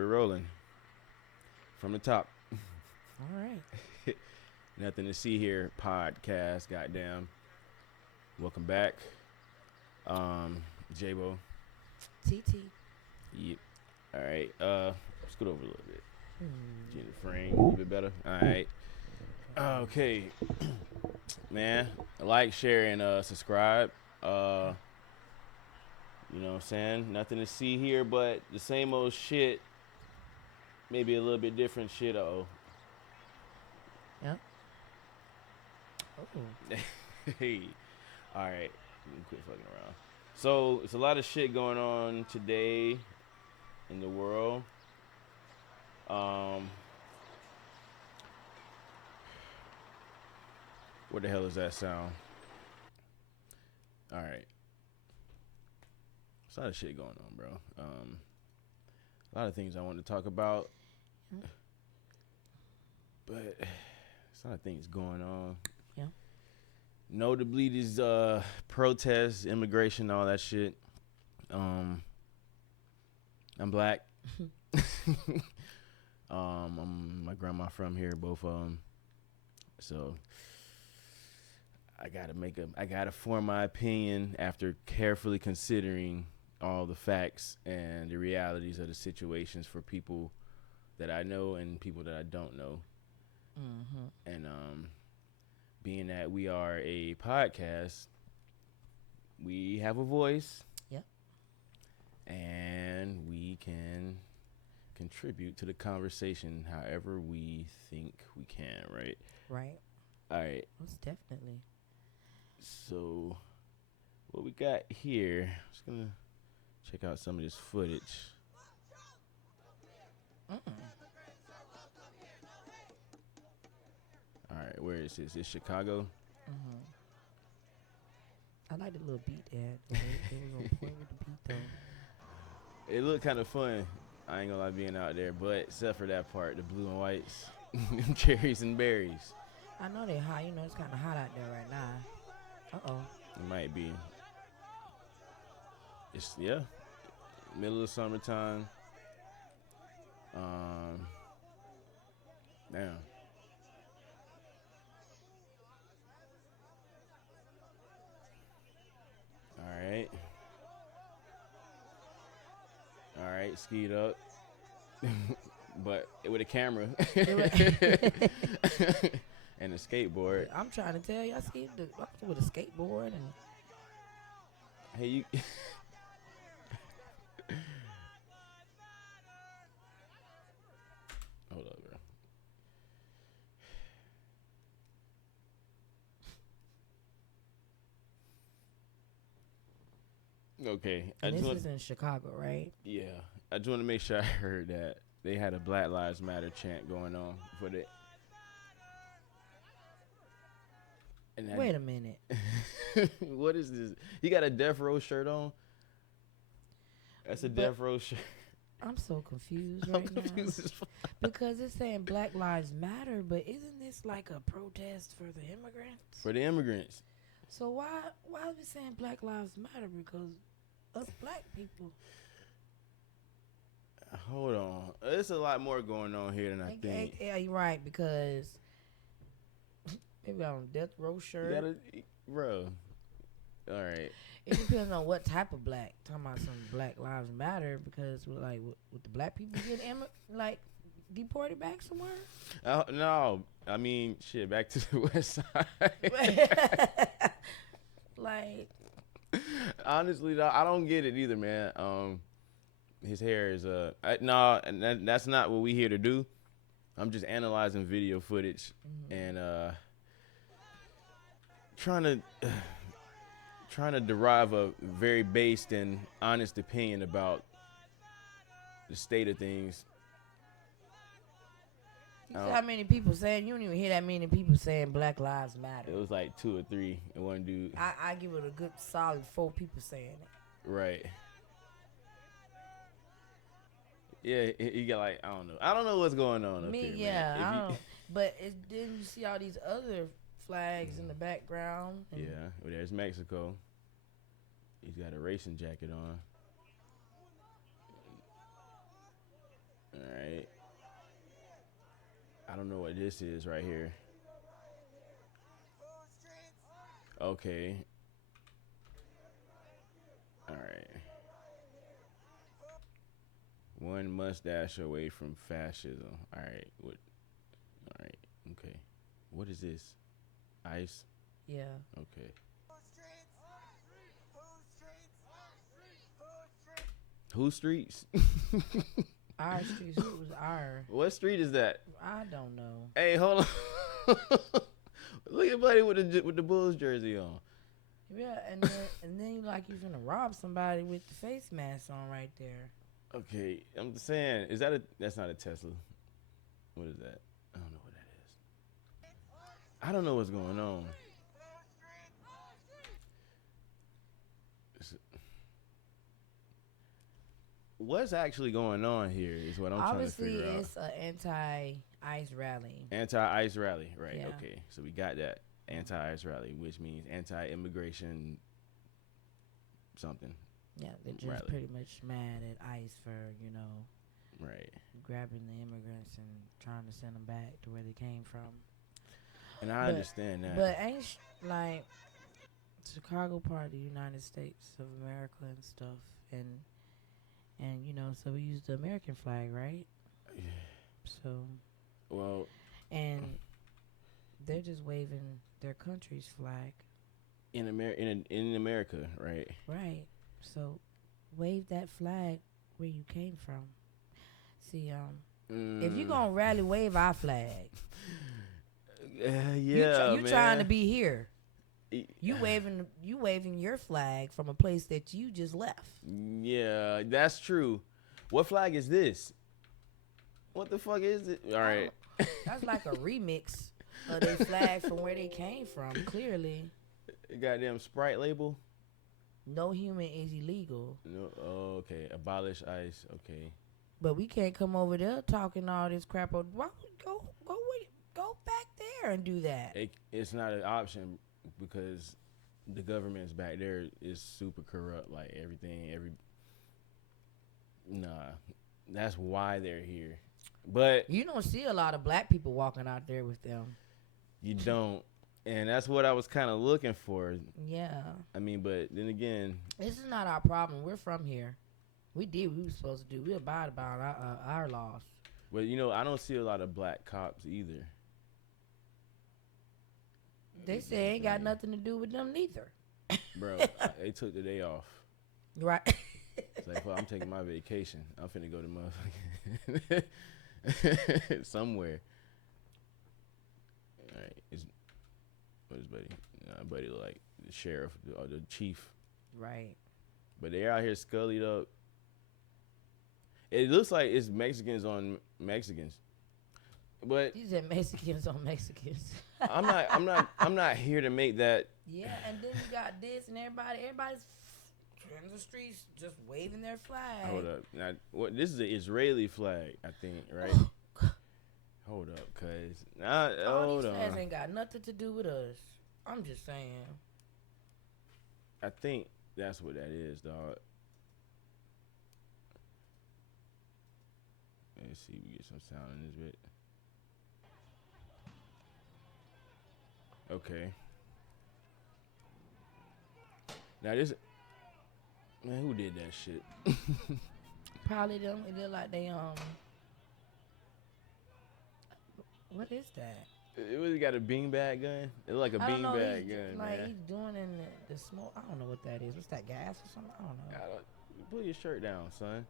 we're rolling from the top. All right. Nothing to see here. Podcast. Goddamn. Welcome back. J-Bo. TT. Yep. All right. Scoot over a little bit. Get in the frame. A Hmm. little bit better. All right. Okay. Man, like, share, and subscribe. You know what I'm saying? Nothing to see here but the same old shit. Maybe a little bit different shit. Uh-oh. Yep. Oh. Hey. All right. Quit fucking around. So, it's a lot of shit going on today in the world. What the hell is that sound? All right. There's a lot of shit going on, bro. A lot of things I want to talk about. But there's a lot of things going on. Yeah. Notably, these protests, immigration, all that shit. I'm black. My grandma from here, both of them. So I gotta form my opinion after carefully considering all the facts and the realities of the situations for people that I know and people that I don't know. Mm-hmm. And being that we are a podcast, we have a voice. Yep. And we can contribute to the conversation however we think we can, right? Right. All right. Most definitely. So, what we got here, I'm just going to check out some of this footage. All right, where is this? Is Chicago? Mm-hmm. I like the little beat they had. They was on point with the beat, though. It looked kind of fun. I ain't gonna lie being out there, but except for that part, the blue and whites, cherries and berries. I know they're hot. You know, it's kind of hot out there right now. Uh-oh. It might be. It's, yeah, middle of summertime. Damn. All right, skied up. But with a camera. And a skateboard. I'm trying to tell you, I skied with a skateboard and... Hey, you... Hold up, bro. Okay. And this is in Chicago, right? Yeah. I just want to make sure I heard that they had a Black Lives Matter chant going on for the... Wait a minute. What is this? You got a Death Row shirt on? That's a Death Row shirt. I'm so confused right now. Because it's saying Black Lives Matter, but isn't this like a protest for the immigrants? For the immigrants. So why are we saying Black Lives Matter? Because us black people. Hold on. There's a lot more going on here than I think. Yeah, you're right, because maybe on a Death Row shirt. Bro. All right. It depends on what type of black. Talking about some Black Lives Matter, because with the black people getting deported back somewhere? No, I mean, shit, back to the west side. Honestly, though, I don't get it either, man. His hair is no, and that's not what we here to do. I'm just analyzing video footage and trying to derive a very based and honest opinion about the state of things. You see how many people saying? You don't even hear that many people saying Black Lives Matter. It was like 2 or 3 and one dude. I give it a good solid 4 people saying it. Right. Yeah, he got like, I don't know what's going on up here, yeah, man. I don't. But didn't you see all these other flags in the background? Yeah, well, there's Mexico. He's got a racing jacket on. this is right here. Okay. All right. One mustache away from fascism. All right. What? All right. Okay. What is this? Ice. Yeah. Okay. Whose streets? Our streets. Who was our? What street is that? I don't know. Hey, hold on. Look at buddy with the Bulls jersey on. Yeah, and then like you're gonna rob somebody with the face mask on right there. Okay, I'm just saying, that's not a Tesla. What is that? I don't know what that is. I don't know what's going on. What's actually going on here is what I'm trying to figure out. Obviously, it's an anti-ICE rally. Anti-ICE rally, right? Yeah. Okay, so we got that anti-ICE rally, which means anti-immigration something. Yeah, they're just rally. pretty much mad at ICE for, Right. grabbing the immigrants and trying to send them back to where they came from. And I understand that. But ain't like Chicago part of the United States of America and stuff, and so we use the American flag, right? So. Well. And they're just waving their country's flag. In America, right? Right. So, wave that flag where you came from. See, if you're gonna rally, wave our flag. Yeah, you trying to be here. You waving your flag from a place that you just left. Yeah, that's true. What flag is this? What the fuck is it? All right. That's like a remix of their flag from where they came from. Clearly. Goddamn Sprite label. No human is illegal. No. Oh, okay. Abolish ICE. Okay. But we can't come over there talking all this crap. Why go back there and do that? It's not an option because the government's back there is super corrupt. Like nah, that's why they're here. But you don't see a lot of black people walking out there with them. You don't. And that's what I was kind of looking for. Yeah. I mean, but then again, this is not our problem. We're from here. We did what we were supposed to do. We abide by our laws. But, I don't see a lot of black cops either. They say it ain't got nothing to do with them neither. Bro, they took the day off. Right. It's like, well, I'm taking my vacation. I'm finna go to motherfucking somewhere. All right. What is buddy? Buddy like the sheriff or the chief. Right. But they're out here scullied up. It looks like it's Mexicans on Mexicans. But these are Mexicans on Mexicans. I'm not here to make that. Yeah, and then you got this and everybody's in the streets just waving their flag. Hold up. Now, this is an Israeli flag, I think, right? Hold up, cuz. All these flags ain't got nothing to do with us. I'm just saying. I think that's what that is, dog. Let's see if we get some sound in this bit. Okay. Now this, man, who did that shit? Probably them. It look like they What is that? It really got a beanbag gun. It look like a beanbag gun, like man. he's doing in the smoke. I don't know what that is. What's that, gas or something? I don't know. Pull your shirt down, son.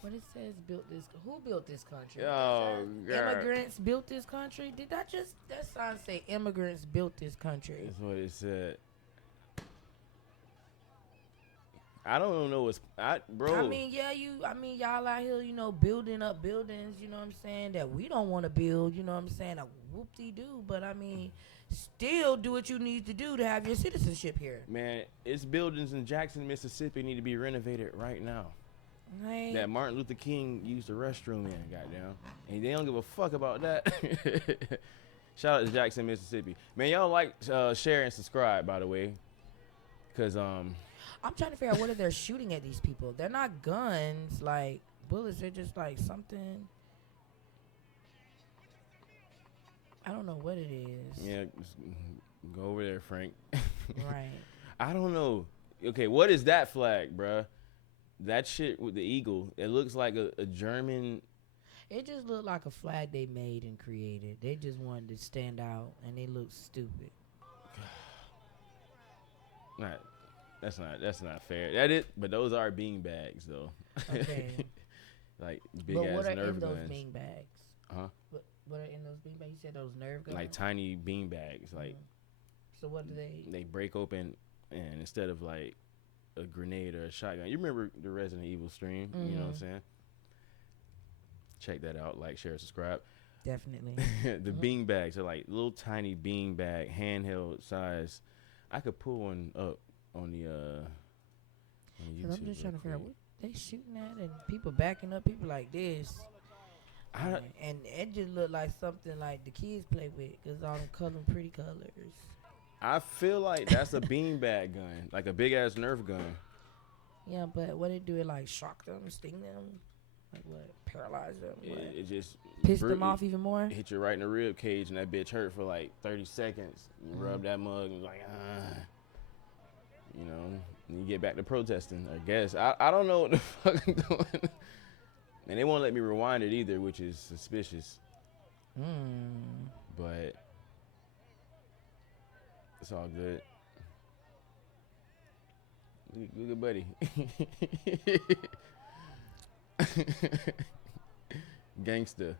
What it says who built this country? Oh, God. Immigrants built this country? Did that sign say immigrants built this country? That's what it said. I don't know bro. I mean, y'all out here, building up buildings, you know what I'm saying, that we don't want to build, you know what I'm saying, a whoop-de-doo, but I mean, still do what you need to do to have your citizenship here. Man, it's buildings in Jackson, Mississippi need to be renovated right now. Hey. That Martin Luther King used the restroom in, goddamn. And they don't give a fuck about that. Shout out to Jackson, Mississippi. Man, y'all like, share, and subscribe, by the way. Because, I'm trying to figure out what they're shooting at these people. They're not guns, like bullets. They're just like something. I don't know what it is. Yeah, just go over there, Frank. Right. I don't know. Okay, what is that flag, bruh? That shit with the eagle. It looks like a German. It just looked like a flag they made and created. They just wanted to stand out, and they look stupid. Not. That's not fair. That it. But those are bean bags though. Okay. Like big But ass what are nerf in those guns. bean bags? Huh? What are in those bean bags? You said those nerve guns? Like tiny bean bags. Like So what do they? they break open, and instead of like a grenade or a shotgun, you remember the Resident Evil stream? You know what I'm saying? Check that out. Like, share, subscribe. Definitely. The bean bags are like little tiny bean bag, handheld size. I could pull one up on the YouTube. I'm just trying to figure out quick. what they shooting at, and people backing up people like this. And it just looked like something like the kids play with, because all them color pretty colors. I feel like that's a bean bag gun, like a big ass Nerf gun. Yeah, but what it do? It like shock them, sting them, like what? Paralyze them? What? It just Piss them off even more? Hit you right in the rib cage, and that bitch hurt for like 30 seconds. You rub that mug and like, you know, and you get back to protesting. I guess I don't know what the fuck I'm doing, and they won't let me rewind it either, which is suspicious. But it's all good. Look at buddy. Gangster.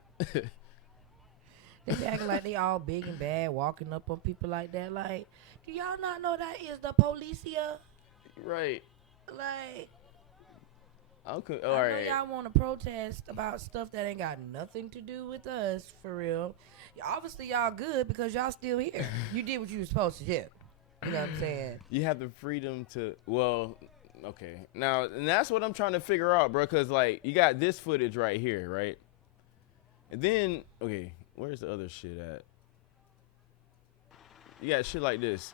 They be acting like they all big and bad, walking up on people like that. Like, do y'all not know that is the policia? Right. Like, Okay. I All know right. y'all want to protest about stuff that ain't got nothing to do with us, for real. Obviously, y'all good because y'all still here. You did what you were supposed to do. You know what I'm saying? You have the freedom to. Well, okay. Now, and that's what I'm trying to figure out, bro. Cause like you got this footage right here, right? And then, okay, where's the other shit at? You got shit like this,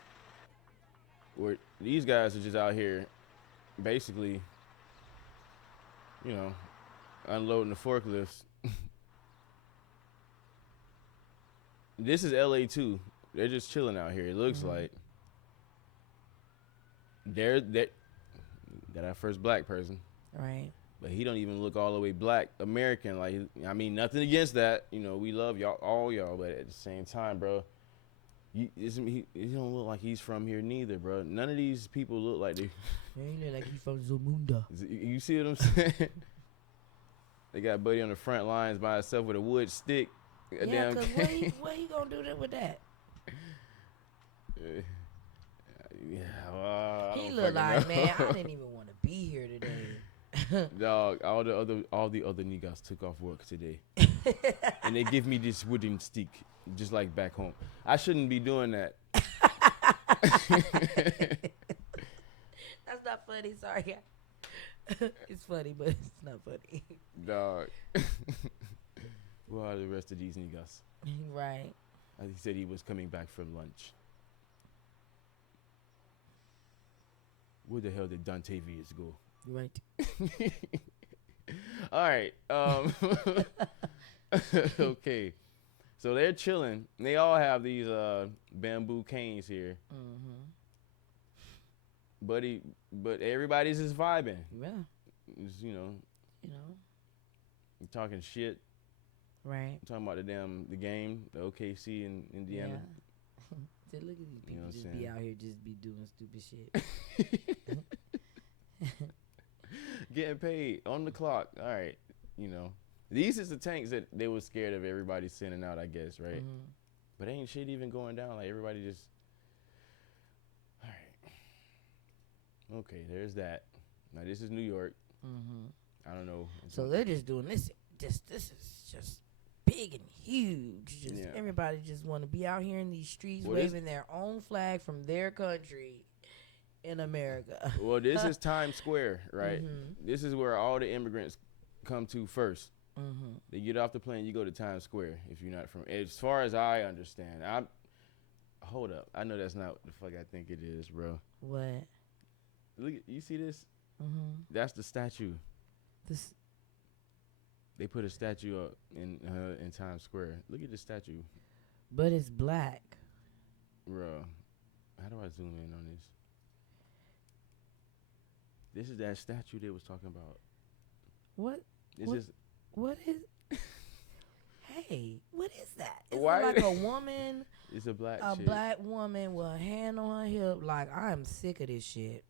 where these guys are just out here, basically, you know, unloading the forklifts. This is LA too. They're just chilling out here. It looks like. That our first black person. Right. But he don't even look all the way black American. Like, I mean, nothing against that. You know, we love y'all, all y'all. But at the same time, bro, he don't look like he's from here neither, bro. None of these people look like they. Yeah, he look like he from Zamunda. You see what I'm saying? They got Buddy on the front lines by himself with a wood stick. Yeah, because what he gonna do with that? Yeah, He look like, man, I didn't even want to be here today. Dog, all the other niggas took off work today, and they give me this wooden stick, just like back home. I shouldn't be doing that. That's not funny. Sorry. It's funny, but it's not funny. Dog. Where are the rest of these niggas? Right. He said he was coming back from lunch. Where the hell did Dontavius go? Right. All right. Okay. So they're chilling. They all have these bamboo canes here. But everybody's just vibing. Yeah. It's, you know, talking shit. Right. Talking about the game, the OKC in Indiana. Yeah. So look at these people, You know what just I'm be saying? out here just be doing stupid shit. Getting paid on the clock. All right. You know, these is the tanks that they were scared of everybody sending out, I guess, right? But ain't shit even going down. Like, everybody just. All right. Okay, there's that. Now, this is New York. I don't know. So they're just doing this. This is just big and huge. Just everybody just want to be out here in these streets waving their own flag from their country in America. Well, this is Times Square, right? This is where all the immigrants come to first. They get off the plane, you go to Times Square if you're not from. As far as I understand, hold up. I know that's not what the fuck I think it is, bro. What? Look, you see this? That's the statue. This. They put a statue up in Times Square. Look at the statue. But it's black. Bro, how do I zoom in on this? This is that statue they was talking about. What? It's what? just What is? Hey, what is that? Is Why- it like a woman, it's a black a shit. black woman with a hand on her hip? Like, I'm sick of this shit.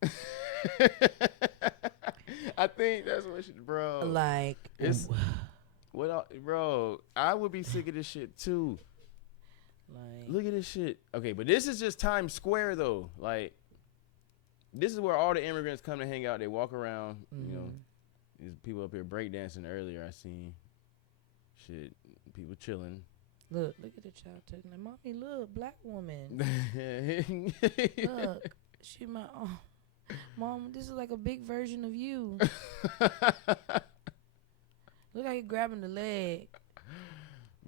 I think that's what she, bro. Like, It's bro. I would be sick of this shit too. like, Look at this shit. Okay, but this is just Times Square though. Like, this is where all the immigrants come to hang out. They walk around. You know, these people up here breakdancing earlier. I seen shit. People chilling. look at the child taking like, mommy, look, black woman. Look, she my mom. This is like a big version of you. Look how you grabbing the leg.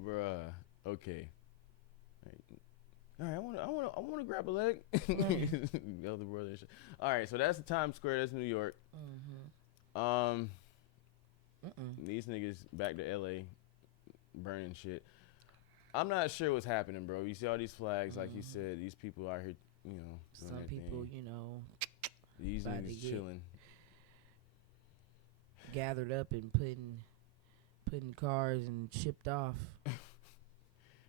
Bruh. Okay. All right. I want to grab a leg. The other brother. And shit. All right. So that's the Times Square. That's New York. These niggas back to LA, burning shit. I'm not sure what's happening, bro. You see all these flags, like you said. These people out here, you know. Doing Some their people, thing. you know, These about to niggas get chilling. gathered up and put in cars and shipped off.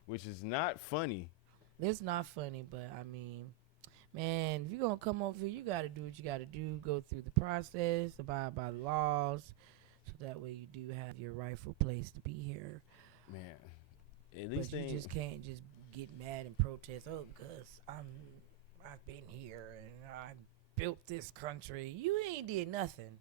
Which is not funny. It's not funny, but I mean, man, if you're gonna come over here, you gotta do what you gotta do. Go through the process, abide by the laws, so that way you do have your rightful place to be here. Man. At least But you just can't just get mad and protest. Oh, Gus, I've been here and I built this country. You ain't did nothing.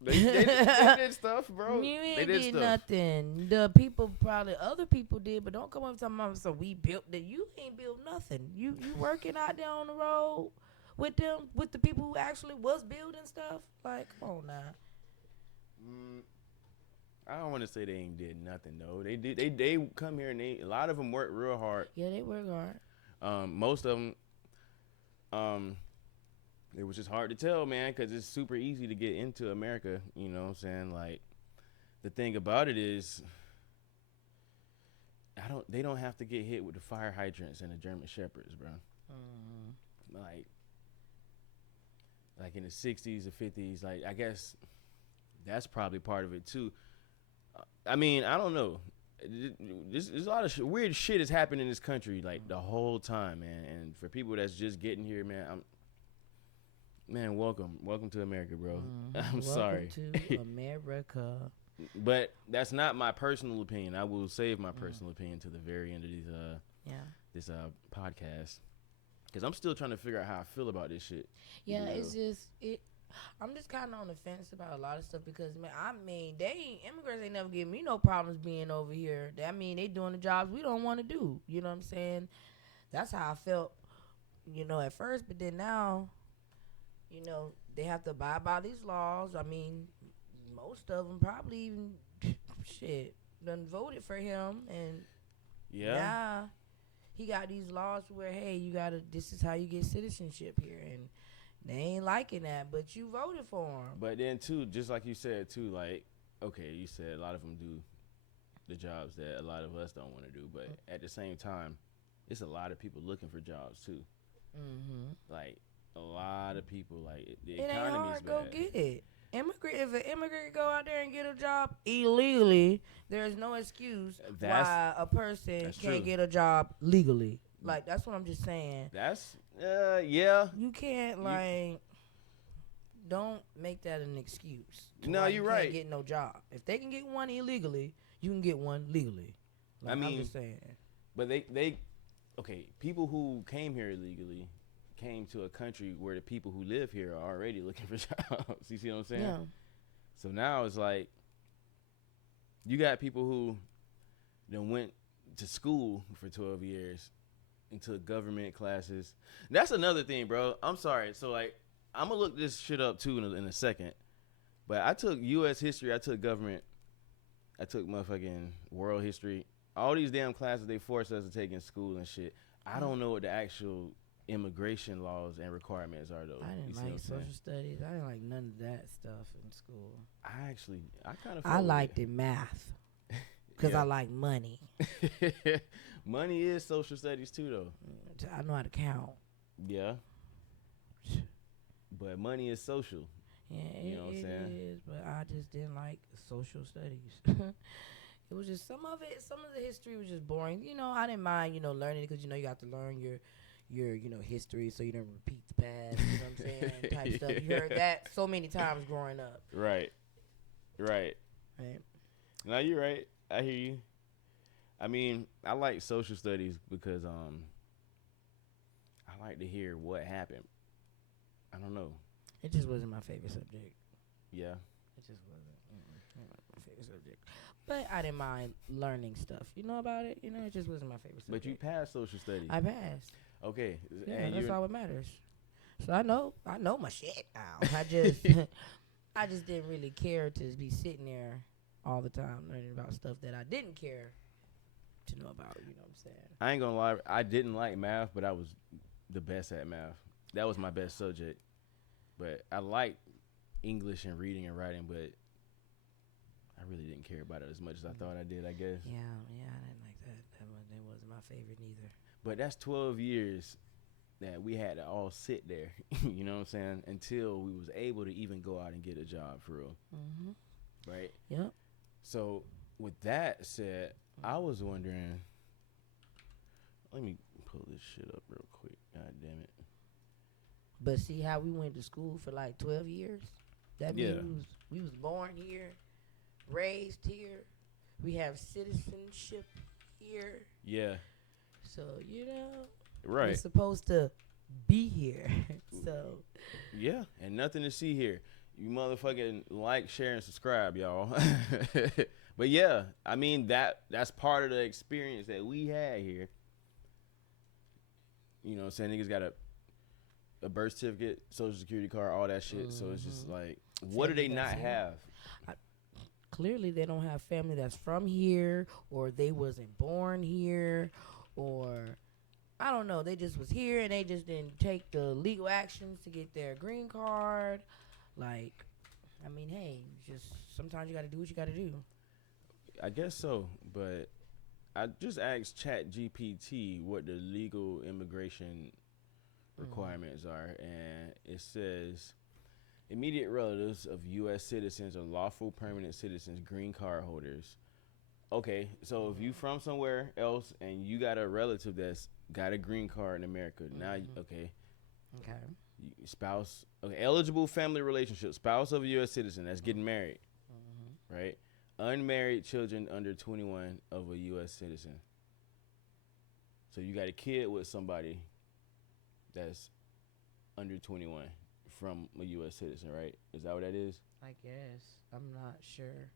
They did stuff, bro. You They ain't did did stuff. nothing. The people probably other people did, but don't come up talking about so we built that. You ain't built nothing. You working out there on the road with them, with the people who actually was building stuff. Like, come on now. I don't want to say they ain't did nothing though. They did. They come here and a lot of them work real hard. Yeah, they work hard. Most of them, it was just hard to tell, man, because it's super easy to get into America. You know what I'm saying? Like, the thing about it is, they don't have to get hit with the fire hydrants and the German Shepherds, bro. Like in the 60s or 50s, like, I guess that's probably part of it too. I mean, I don't know. There's a lot of weird shit is happening in this country, like, the whole time, man. And for people that's just getting here, man, welcome to America, bro. I'm sorry. Welcome to America. But that's not my personal opinion. I will save my personal opinion to the very end of this podcast, because I'm still trying to figure out how I feel about this shit. Yeah, you know? it's just I'm just kind of on the fence about a lot of stuff because, man, immigrants ain't never giving me no problems being over here. They doing the jobs we don't want to do. You know what I'm saying? That's how I felt, at first. But then now, they have to abide by these laws. I mean, most of them probably even, done voted for him. And now he got these laws where, hey, this is how you get citizenship here. And they ain't liking that, but you voted for him. But then, too, just like you said, too, like, okay, you said a lot of them do the jobs that a lot of us don't want to do. But at the same time, it's a lot of people looking for jobs, too. Like, a lot of people, like, the economy's ain't hard. bad. Go get it. If an immigrant go out there and get a job illegally, there's no excuse why a person can't get a job legally. Like, that's what I'm just saying. That's, yeah. You can't, don't make that an excuse. No, you're right. Can't get no job. If they can get one illegally, you can get one legally. Like, I'm just saying. But okay, people who came here illegally came to a country where the people who live here are already looking for jobs. You see what I'm saying? Yeah. So now it's like, you got people who then went to school for 12 years into government classes. That's another thing, bro. I'm sorry. So, like, I'm going to look this shit up, too, in a second. But I took U.S. history. I took government. I took motherfucking world history. All these damn classes they force us to take in school and shit. I don't know what the actual immigration laws and requirements are, though. I didn't like social studies. I didn't like none of that stuff in school. I kind of I liked it math. because I like money. Money is social studies too, though. I know how to count. Yeah. But money is social. Yeah, you know what I'm saying? It is, but I just didn't like social studies. It was just some of the history was just boring. I didn't mind, learning it because, you got to learn your history so you don't repeat the past, you know what I'm saying, type stuff. You heard that so many times growing up. Right. No, you're right. I hear you. I mean, I like social studies because I like to hear what happened. I don't know. It just wasn't my favorite subject. Yeah. It just wasn't my favorite subject. But I didn't mind learning stuff, about it. It just wasn't my favorite subject. But you passed social studies. I passed. Okay. Yeah, and that's all that matters. So I know my shit now. I just didn't really care to be sitting there all the time learning about stuff that I didn't care to know about, you know what I'm saying? I ain't gonna lie, I didn't like math, but I was the best at math. That was my best subject. But I liked English and reading and writing, but I really didn't care about it as much as I thought I did, I guess. Yeah, I didn't like that. That wasn't my favorite neither. But that's 12 years that we had to all sit there, you know what I'm saying, until we was able to even go out and get a job for real. Mm-hmm. Right? Yep. So with that said, I was wondering, let me pull this shit up real quick. God damn it. But see how we went to school for like 12 years? That means we was born here, raised here. We have citizenship here. Yeah. So, right. we're supposed to be here. So. Yeah, and nothing to see here. You motherfucking like, share, and subscribe, y'all. But yeah, I mean, that's part of the experience that we had here. You know what I'm saying? Niggas got a birth certificate, social security card, all that shit. So it's just like, what do they not have? Clearly, they don't have family that's from here, or they wasn't born here, or I don't know. They just was here, and they just didn't take the legal actions to get their green card. Like, I mean, hey, just sometimes you got to do what you got to do. I guess so, but I just asked ChatGPT what the legal immigration requirements are, and it says immediate relatives of U.S. citizens or lawful permanent citizens, green card holders. Okay, so if you from somewhere else and you got a relative that's got a green card in America, now, okay. Spouse, eligible family relationship, spouse of a U.S. citizen that's getting married, right? Unmarried children under 21 of a U.S. citizen. So you got a kid with somebody that's under 21 from a U.S. citizen, right? Is that what that is? I guess. I'm not sure.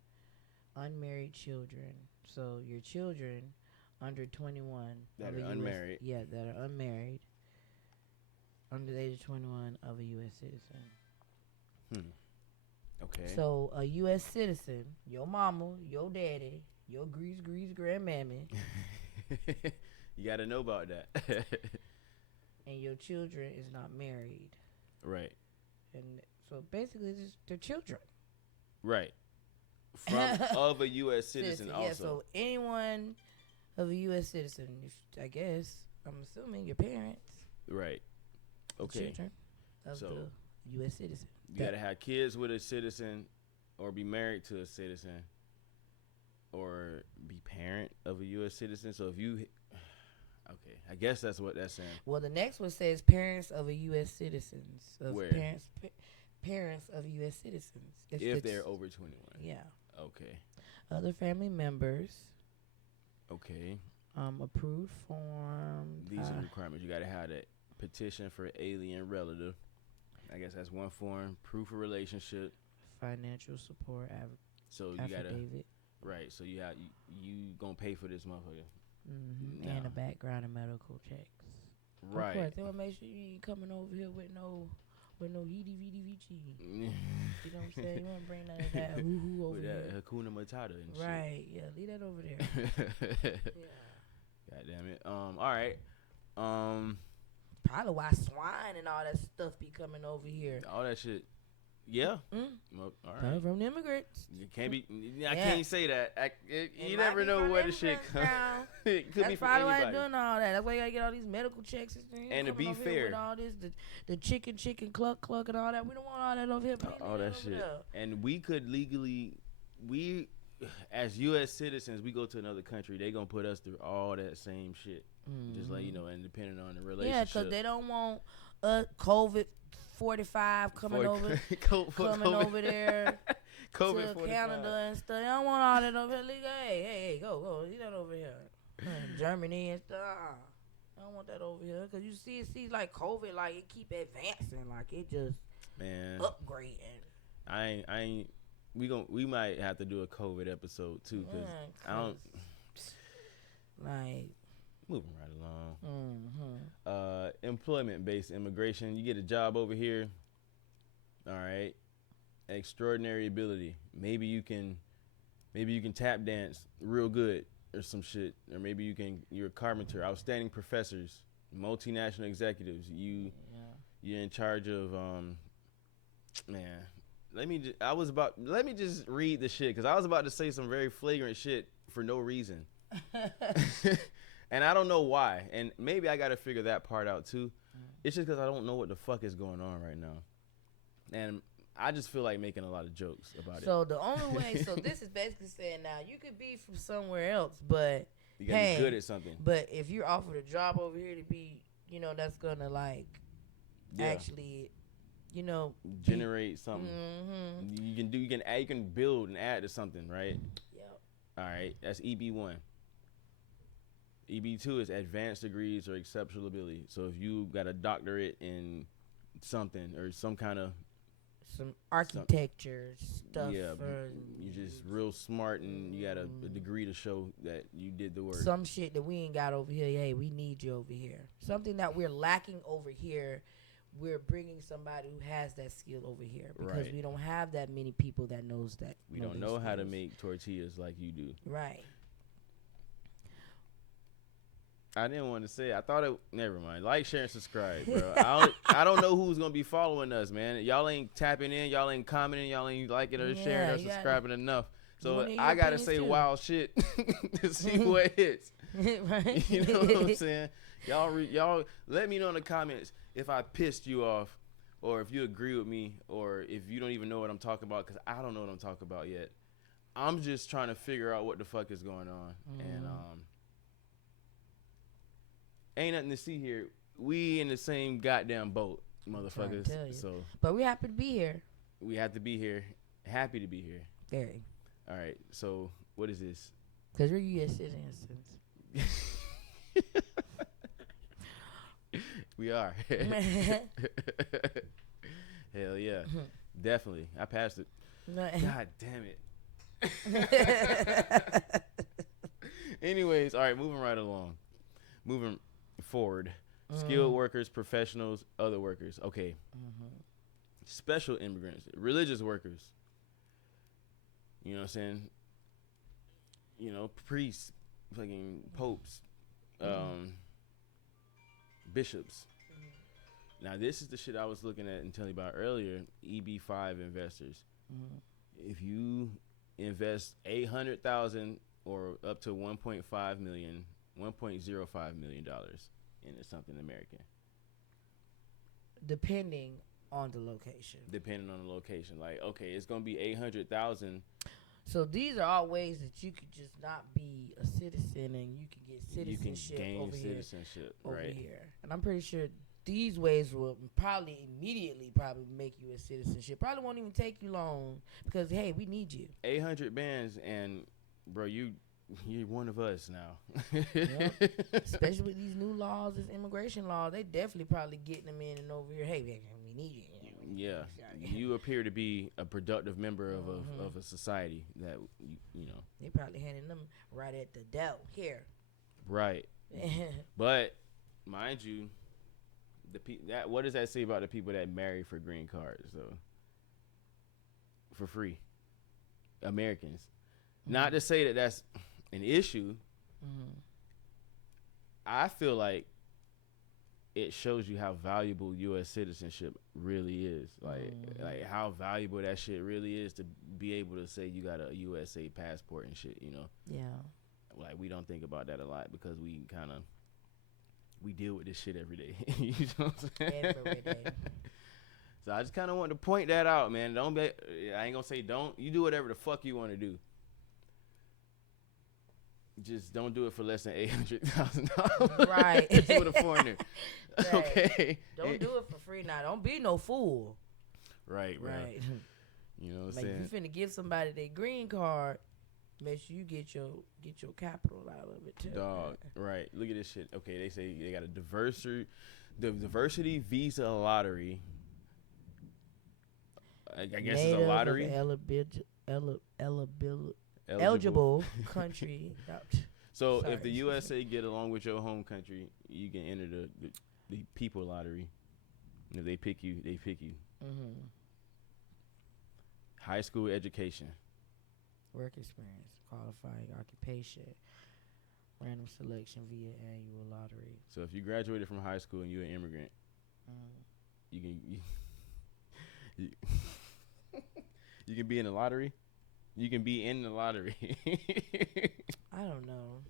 Unmarried children. So your children under 21. That are unmarried. That are unmarried. Under the age of 21 of a U.S. citizen. Okay. So a U.S. citizen, your mama, your daddy, your grease grandmammy. You got to know about that. And your children is not married. Right. And so basically, they're children. Right. Of a U.S. citizen also. Yeah, so anyone of a U.S. citizen, I guess, I'm assuming your parents. Right. Okay. Children of the U.S. citizen. You got to have kids with a citizen or be married to a citizen or be parent of a U.S. citizen. So if you... Okay, I guess that's what that's saying. Well, the next one says parents of a U.S. citizens. Where? Parents of U.S. citizens. If they're over 21. Yeah. Okay. Other family members. Okay. Approved form. These are the requirements. You got to have that petition for alien relative. I guess that's one form. Proof of relationship. Financial support so you affidavit. Gotta, right. So you gonna pay for this motherfucker. Mm-hmm. No. And a background and medical checks. Right. Of course, they want to make sure you ain't coming over here with no heedy vici. You know what I'm saying? You want to bring none of that hoo-hoo over with here. That Hakuna Matata and shit. Right. Yeah, leave that over there. Yeah. God damn it. All right. Probably why swine and all that stuff be coming over here. All that shit. Yeah. Mm. Well, all Coming right. from the immigrants. You can't be. I Yeah. can't say that. You It never might be know from where the shit immigrants comes. now. It could be That's from probably why anybody. they're doing all that. That's why you gotta get all these medical checks and things. And to be Coming over here fair, with all this, the chicken cluck and all that. We don't want all that over here. Bring all that over shit. there. And we could legally, as U.S. citizens, we go to another country, they gonna put us through all that same shit. Just like, you know, and depending on the relationship. Yeah, because they don't want COVID 45 coming over there COVID to 45. Canada and stuff. They don't want all that over here. Hey, go, leave that over here. Germany and stuff. I don't want that over here because you see, it seems like COVID, like it keep advancing, like it just upgrading. I ain't. We might have to do a COVID episode too because I don't. Like. Moving right along. Employment-based immigration. You get a job over here. All right. Extraordinary ability. Maybe you can tap dance real good or some shit. Or maybe you're a carpenter. Outstanding professors. Multinational executives. You're in charge of man. Let me just read the shit because I was about to say some very flagrant shit for no reason. And I don't know why. And maybe I got to figure that part out too. It's just because I don't know what the fuck is going on right now. And I just feel like making a lot of jokes about it. So the only way, so this is basically saying now, you could be from somewhere else, but you got to be good at something. But if you're offered a job over here to be, you know, that's going to like actually, you know. Generate something. You can build and add to something, right? Yep. All right. That's EB1. EB2 is advanced degrees or exceptional ability. So if you got a doctorate in something or some kind of some architecture stuff, you're just real smart and you got a degree to show that you did the work. Some shit that we ain't got over here. Hey, we need you over here. Something that we're lacking over here. We're bringing somebody who has that skill over here because we don't have that many people that knows that. We don't know how to make tortillas like you do. Right. I didn't want to say it. I thought it. Never mind. Like, share, and subscribe, bro. I don't know who's gonna be following us, man. Y'all ain't tapping in. Y'all ain't commenting. Y'all ain't liking or sharing or subscribing enough. So I gotta say wild shit to see what hits. Right. You know what I'm saying? Y'all let me know in the comments if I pissed you off, or if you agree with me, or if you don't even know what I'm talking about, because I don't know what I'm talking about yet. I'm just trying to figure out what the fuck is going on, and ain't nothing to see here. We in the same goddamn boat, motherfuckers. So, but we happy to be here. We have to be here. Happy to be here. Very. All right. So, what is this? Because we're U.S. citizens. We are. Hell yeah. Definitely. I passed it. God damn it. Anyways, all right, moving right along. Moving forward. Skilled workers, professionals, other workers. Okay. Special immigrants, religious workers. You know what I'm saying? You know, priests, fucking popes, bishops. Now, this is the shit I was looking at and telling you about earlier. EB5 investors. If you invest $800,000 or up to $1.05 million into something American, depending on the location. Like, okay, it's gonna be $800,000. So these are all ways that you could just not be a citizen and you can get citizenship. You can gain over citizenship here, right over here. And I'm pretty sure these ways will probably immediately make you a citizenship. Probably won't even take you long because hey, we need you. 800 bands and bro, you're one of us now. Yep. Especially with these new laws, this immigration law, they definitely probably getting them in and over here. Hey, we need you. Yeah, you appear to be a productive member of a society that you know. They probably handing them right at the door here. Right, but mind you, what does that say about the people that marry for green cards though? For free, Americans. Not to say that that's an issue. I feel like it shows you how valuable U.S. citizenship really is. Like how valuable that shit really is to be able to say you got a USA passport and shit. Yeah. Like we don't think about that a lot because we deal with this shit every day. You know what I'm saying? Every day. So I just kind of wanted to point that out, man. Don't be. I ain't gonna say don't. You do whatever the fuck you want to do. Just don't do it for less than $800,000. Right. Just with a foreigner. Right. Okay. Don't do it for free now. Don't be no fool. Right. You know what I'm saying? You finna give somebody their green card. Make sure you get your capital out of it too. Dog. Right. Look at this shit. Okay, they say they got a diversity visa lottery. I guess it's a lottery. Eligible country. So Sorry, if the USA get along with your home country, you can enter the people lottery. If they pick you, they pick you. Mm-hmm. High school education. Work experience, qualifying occupation, random selection via annual lottery. So if you graduated from high school and you're an immigrant, you can be in the lottery. You can be in the lottery. I don't know.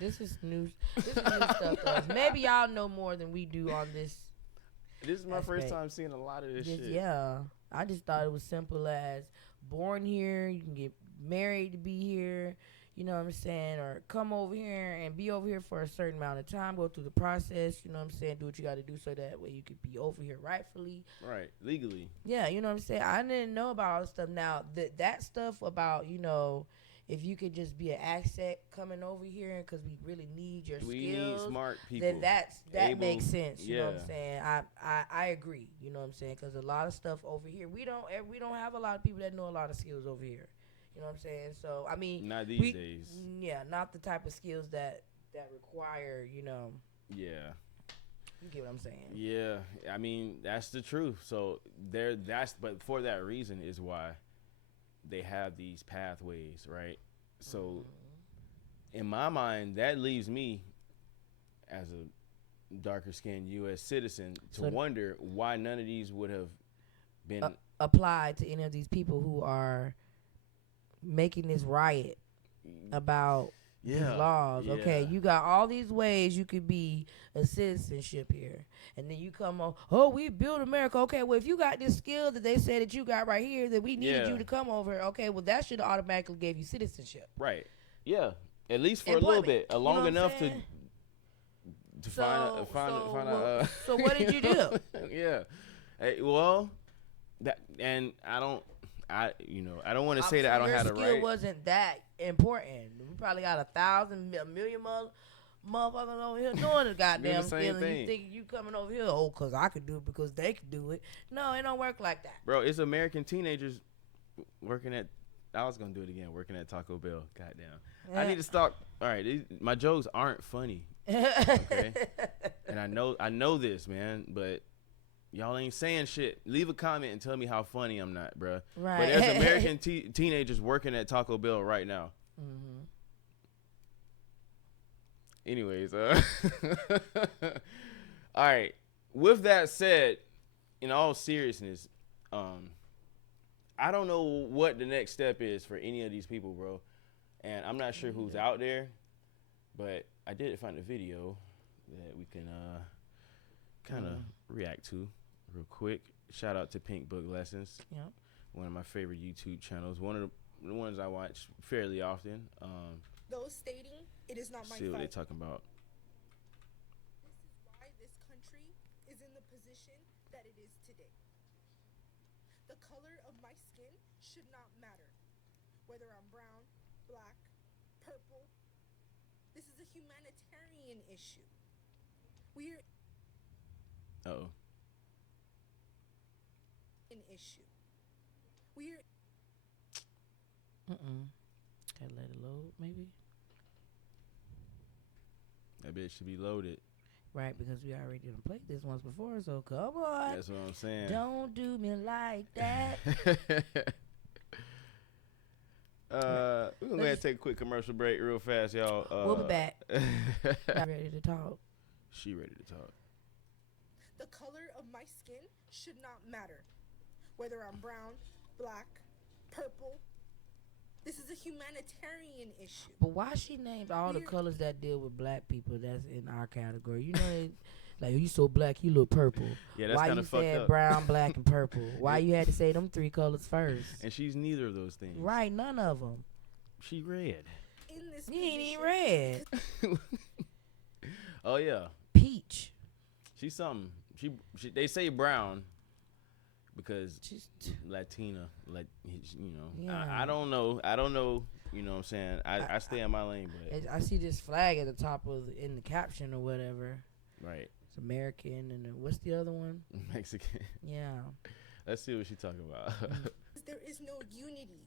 This is new stuff to us. Maybe y'all know more than we do on this. This is my first time seeing a lot of this shit. Yeah. I just thought it was simple as born here, you can get married to be here, you know what I'm saying, or come over here and be over here for a certain amount of time, go through the process, you know what I'm saying, do what you got to do so that way you could be over here rightfully. Right, legally. Yeah, you know what I'm saying. I didn't know about all this stuff. Now, that stuff about, if you could just be an asset coming over here because we really need your skills. We need smart people. Then that makes sense. You know what I'm saying? I agree. You know what I'm saying? Because a lot of stuff over here, we don't have a lot of people that know a lot of skills over here. You know what I'm saying? So I mean, not these days. Yeah, not the type of skills that require. Yeah. You get what I'm saying? Yeah, I mean that's the truth. So but for that reason is why they have these pathways, right? So in my mind, that leaves me as a darker skinned U.S. citizen to wonder why none of these would have been applied to any of these people who are making this riot about these laws. Yeah. Okay, you got all these ways you could be a citizenship here, and then you come on, we build America. Okay, well, if you got this skill that they said that you got right here that we needed you to come over, okay, well, that should automatically give you citizenship. Right. Yeah, at least for a little bit, long enough to find out. So what did you do? Yeah. Hey, well, I don't want to say that I don't have the right. Your skill wasn't that important. We probably got 1,000, a million motherfuckers over here doing the goddamn skill, and you think you coming over here, because I could do it because they could do it. No, it don't work like that. Bro, it's American teenagers working at, I was going to do it again, working at Taco Bell. Goddamn. Yeah. I need to stop. All right, my jokes aren't funny. Okay? And I know this, man, but y'all ain't saying shit. Leave a comment and tell me how funny I'm not, bro. Right. But there's American teenagers working at Taco Bell right now. Mm-hmm. Anyways, all right. With that said, in all seriousness, I don't know what the next step is for any of these people, bro. And I'm not sure who's out there, but I did find a video that we can kind of react to real quick. Shout out to Pink Book Lessons. Yep. One of my favorite YouTube channels. One of the ones I watch fairly often. Those stating it is not my see what fault. they're talking about. This is why this country is in the position that it is today. The color of my skin should not matter. Whether I'm brown, black, purple. This is a humanitarian issue. We're an issue. We're Gotta let it load, maybe. That bitch should be loaded. Right, because we already done played this once before, so come on. That's what I'm saying. Don't do me like that. We're going to go ahead and take a quick commercial break real fast, y'all. We'll be back. Ready to talk. She ready to talk. The color of my skin should not matter. Whether I'm brown, black, purple. This is a humanitarian issue. But why she named all the We're- colors that deal with black people that's in our category? You know, like, you so black, you look purple. Yeah, that's Why kind you of fucked said up. brown, black, and purple? Why you had to say them 3 colors first? And she's neither of those things. Right, none of them. She red. In this You ain't even position- red. Oh yeah, Peach. she's something. She they say brown because She's Latina, like, you know. Yeah. I don't know. You know what I'm saying? I stay in my lane, but I see this flag at the top of in the caption or whatever. right, It's American, and then what's the other one? Mexican. Yeah. Let's see what she talking about. There is no unity.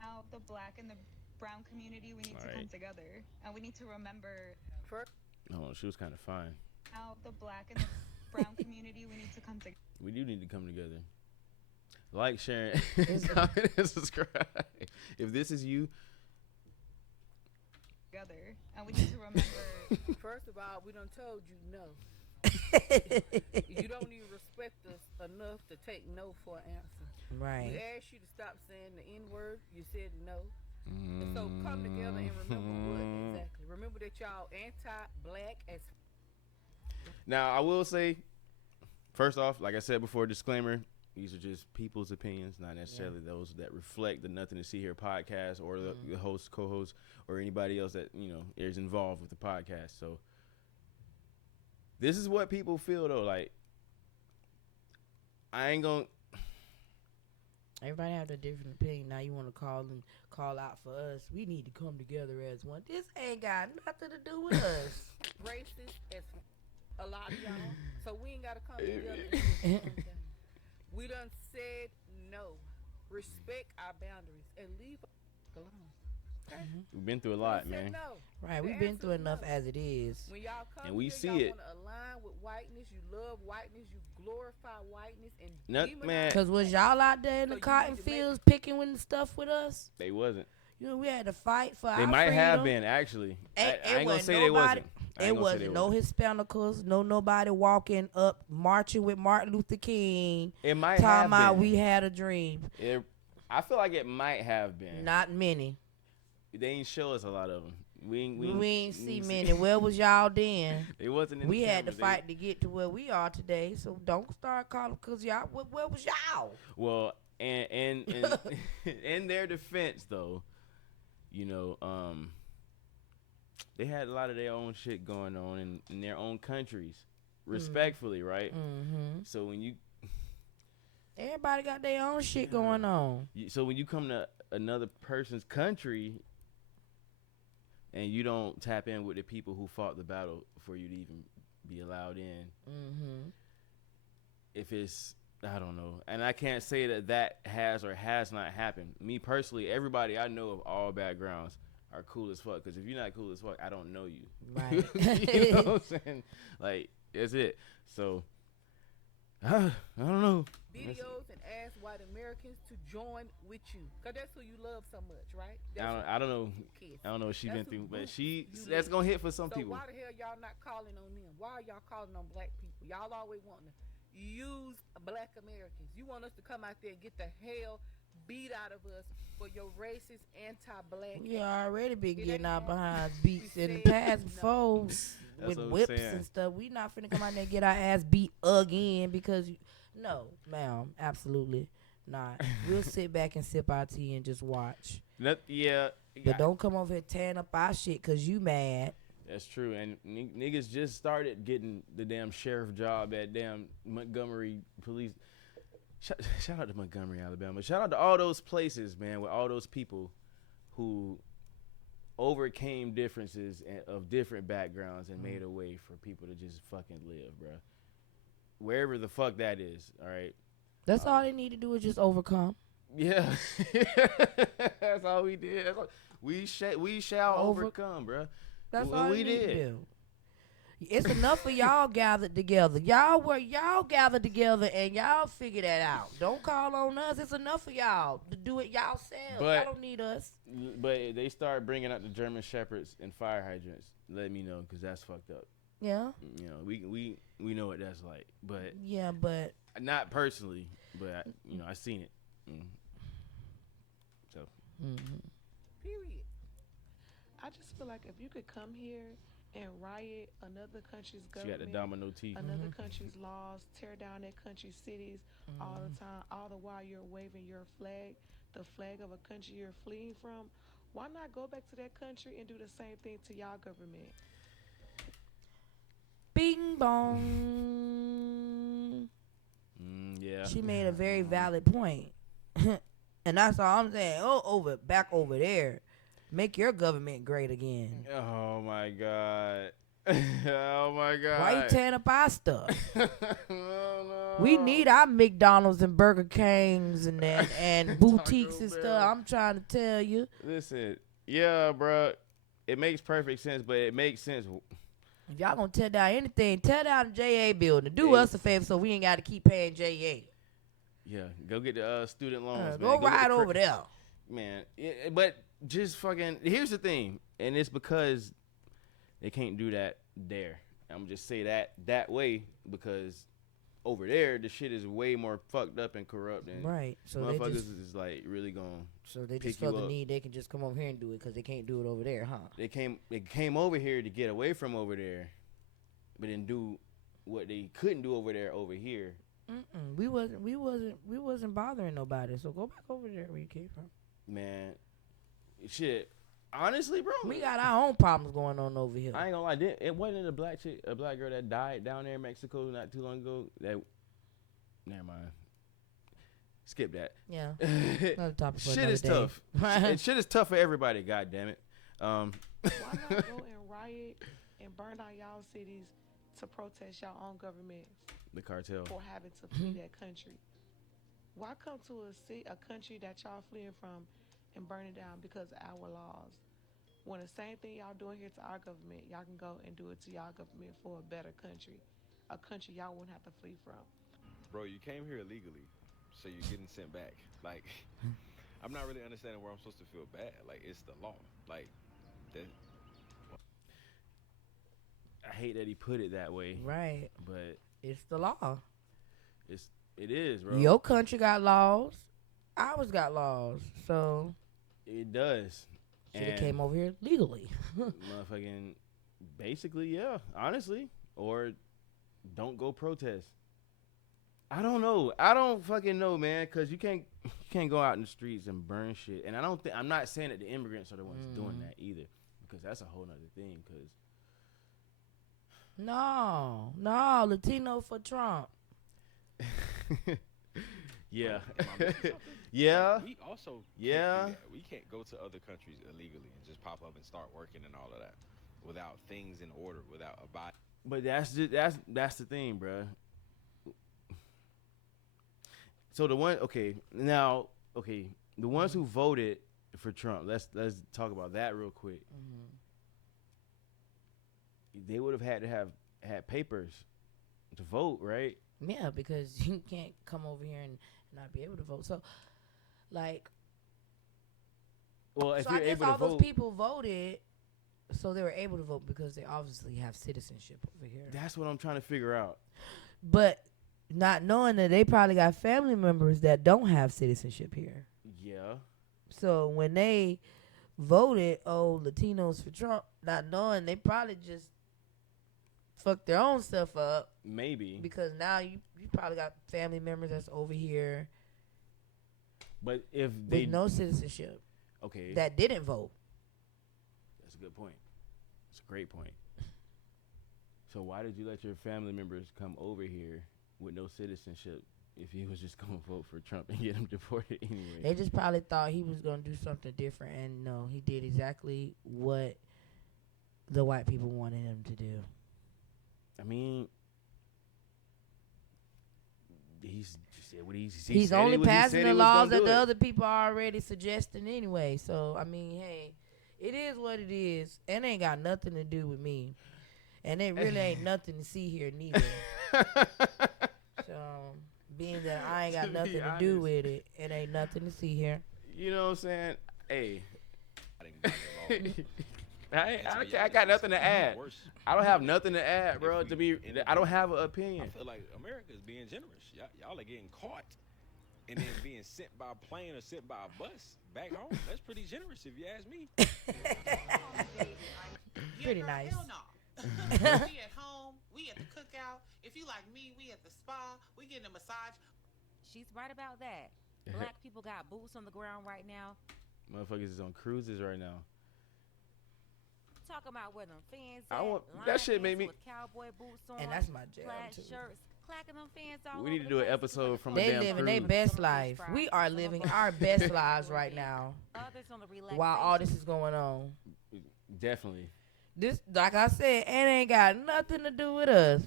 Now the black and the brown community, we need to come Alright. together, and we need to remember. Oh, she was kind of fine. Now the black and the brown community, we need to come We do need to come together. Like, share, Is it- comment, and subscribe. If this is you, together, and we need to remember. First of all, we done told you no. You don't even respect us enough to take no for an answer. We Right. asked you to stop saying the N-word. You said no. And so come together and remember what exactly. Remember that y'all anti-black as now I will say, first off, like I said before, disclaimer: these are just people's opinions, not necessarily those that reflect the Nothing to See Here podcast or the host, co-host, or anybody else that is involved with the podcast. So this is what people feel though. Like, I ain't gonna. Everybody have a different opinion. Now you want to call out for us. We need to come together as one. This ain't got nothing to do with us. racist as a lot of y'all. So we ain't got to come together. And do the same thing. We done said no. Respect our boundaries and leave us alone. Okay? We've been through a lot, We said man. no. Right, The we've been answer through is enough no. as it is. When y'all come And we here, see y'all it. want to align with whiteness. You love whiteness. You glorify whiteness and Man. Cause was y'all out there in So the you cotton need to make- fields picking with the stuff with us? They wasn't. You know, we had to fight for They our might have freedom. been actually. I It ain't gonna wasn't say they nobody- wasn't. I It ain't gonna say they wasn't no Hispanicals, nobody walking up marching with Martin Luther King. It might Talking have about been. we had a dream. I feel like it might have been. Not many. They ain't show us a lot of them. We ain't see many. Where was y'all then? It wasn't. In We the had to camera. fight to get to where we are today. So don't start calling because y'all. Where was y'all? Well, and in their defense, though, they had a lot of their own shit going on in their own countries, respectfully, right? Mm-hmm. So when you Everybody got their own shit going on. so when you come to another person's country and you don't tap in with the people who fought the battle for you to even be allowed in, Mm-hmm. if it's, I don't know, and I can't say that has or has not happened. Me personally, everybody I know of all backgrounds are cool as fuck, because if you're not cool as fuck, I don't know you. Right. You know what I'm saying? Like, that's it. So I don't know. videos and ask white Americans to join with you, cause that's who you love so much, right? I don't know. Kids. I don't know what she That's been who through, but you that's live. gonna hit for some So people. why the hell y'all not calling on them? Why are y'all calling on black people? Y'all always wanting to use black Americans. You want us to come out there and get the hell beat out of us for your racist, anti-black. We already been It getting ain't our happening. behinds beats We in the said past no. before That's with what I'm whips saying. and stuff. We not finna come out there and get our ass beat again because no, ma'am, absolutely not. We'll sit back and sip our tea and just watch. Yeah, But don't come over here tearing up our shit cause you mad. that's true. And niggas just started getting the damn sheriff job at damn Montgomery police. Shout out to Montgomery, Alabama. Shout out to all those places, man, with all those people who overcame differences of different backgrounds and made a way for people to just fucking live, bro. Wherever the fuck that is, all right? That's all they need to do is just overcome. Yeah. That's all we did. That's all. We shall overcome, bro. That's What all we they need to did. do. It's enough of y'all gathered together. Y'all gathered together and y'all figure that out. Don't call on us. It's enough of y'all to do it yourselves. But- Y'all don't need us. But they start bringing up the German Shepherds and fire hydrants. Let me know, because that's fucked up. Yeah. You know, we know what that's like, but Yeah, but not personally, but I seen it. So Period. I just feel like if you could come here and riot another country's she got the government, domino teeth. another country's laws, tear down that country's cities all the time, all the while you're waving your flag, the flag of a country you're fleeing from, why not go back to that country and do the same thing to y'all government? bing bong. Yeah. She made a very valid point. And that's all I'm saying. Back over there. Make your government great again. Oh my god. Oh my god. Why you tearing up our stuff? Oh, no. We need our McDonald's and Burger Kings and that and boutiques and Bell. stuff. I'm trying to tell you. Listen, yeah, bro. It makes perfect sense, but it makes sense. If y'all gonna tear down anything, tear down the JA building. Do us a favor so we ain't got to keep paying JA. Yeah, go get the student loans, man. Go get ride the over there. Man, but just fucking, here's the thing, and it's because they can't do that there. I'm just say that way because over there the shit is way more fucked up and corrupt, and Right. So motherfuckers they just is like really gonna. so they pick just felt you the up. need. They can just come over here and do it because they can't do it over there, huh? They came over here to get away from over there, but then do what they couldn't do over there over here. We wasn't bothering nobody. So go back over there where you came from. Man, shit. Honestly, bro, We got our own problems going on over here. I ain't gonna lie. It wasn't a black girl that died down there in Mexico not too long ago. Never mind. Skip that. Yeah. Another topic for Shit another is day. tough. Shit is tough for everybody. God damn it. Why not go and riot and burn down y'all cities to protest y'all own government The cartel. for having to flee that country? Why come to a country that y'all fleeing from and burn it down because of our laws? When the same thing y'all doing here to our government, y'all can go and do it to y'all government for a better country, a country y'all wouldn't have to flee from. Bro, you came here illegally, so you're getting sent back. Like, I'm not really understanding where I'm supposed to feel bad. Like, it's the law. Like, that. I hate that he put it that way, Right. but It's the law. it is, bro. Your country got laws. Ours got laws. So It does. should have And came over here legally. motherfucking, basically, yeah. Honestly, or don't go protest. I don't know. I don't fucking know, man. Cause you can't go out in the streets and burn shit. And I'm not saying that the immigrants are the ones doing that either, because that's a whole nother thing. Cause No, Latino for Trump. yeah, Am I missing something? yeah. Like, we also Yeah. can't do that. We can't go to other countries illegally and just pop up and start working and all of that without things in order, without a body. But that's the thing, bruh. So the ones who voted for Trump. Let's talk about that real quick. They would have had to have had papers to vote, right? Yeah, because you can't come over here and not be able to vote. So, like, Well, if so you're I guess able all to those vote, people voted, so they were able to vote because they obviously have citizenship over here. that's what I'm trying to figure out. But not knowing that they probably got family members that don't have citizenship here. Yeah. So when they voted, Latinos for Trump, not knowing they probably just fucked their own stuff up Maybe. because now you probably got family members that's over here But if they with no citizenship okay, that didn't vote. that's a good point. It's a great point. So why did you let your family members come over here with no citizenship if you was just gonna vote for Trump and get him deported anyway? They just probably thought he was going to do something different, and no, he did exactly what the white people wanted him to do. I mean, he said what he He's said only he was- he passing said the he was laws gonna that do the it. other people are already suggesting anyway. So, I mean, hey, it is what it is. It ain't got nothing to do with me. And it really ain't nothing to see here neither. So, being that I ain't got To nothing be to do honest. with it, it ain't nothing to see here. You know what I'm saying? Hey, By the law. And to be I honest, got nothing to it's add. worse. I don't have nothing to add, If bro. we- and I don't have an I opinion. feel like America is being generous. Y'all are getting caught and then being sent by a plane or sent by a bus back home. That's pretty generous if you ask me. Pretty girl, nice. Hell no. We at home. We at the cookout. If you like me, we at the spa. We getting a massage. She's right about that. Black people got boots on the ground right now. Motherfuckers is on cruises right now. Talking about where them fans I at, want- line that shit made dancing me- with cowboy boots on, And that's my jam plaid too. shirts, clacking them fans all We over need to the do an place. episode from a They damn living their cruise. best life. We are living our best lives right now Others on the while all this relaxation. is going on. Definitely, This, like I said, it ain't got nothing to do with us.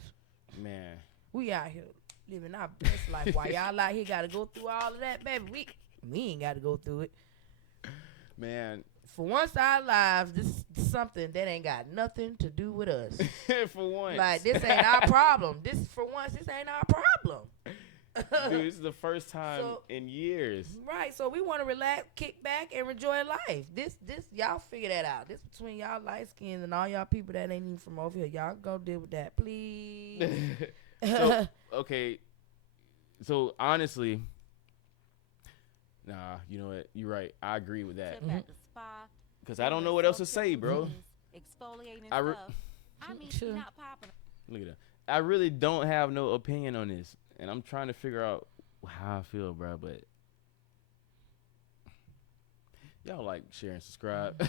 man. We out here living our best life while y'all out here got to go through all of that, baby. We ain't got to go through it. Man, For once our lives, this is something that ain't got nothing to do with us. for once. Like, this ain't our problem. For once, this ain't our problem. Dude, this is the first time So- in years. Right, so we want to relax, kick back, and enjoy life. This, y'all figure that out. This between y'all light skins and all y'all people that ain't even from over here. Y'all go deal with that, please. So, okay. So, honestly, nah, you know what? You're right. I agree with that. Took at the spa, Because I don't know what else to say, bro. exfoliating I re- stuff. I mean, Sure. she not popping. Look at that. I really don't have no opinion on this. And I'm trying to figure out how I feel, bro. But y'all like, share, and subscribe.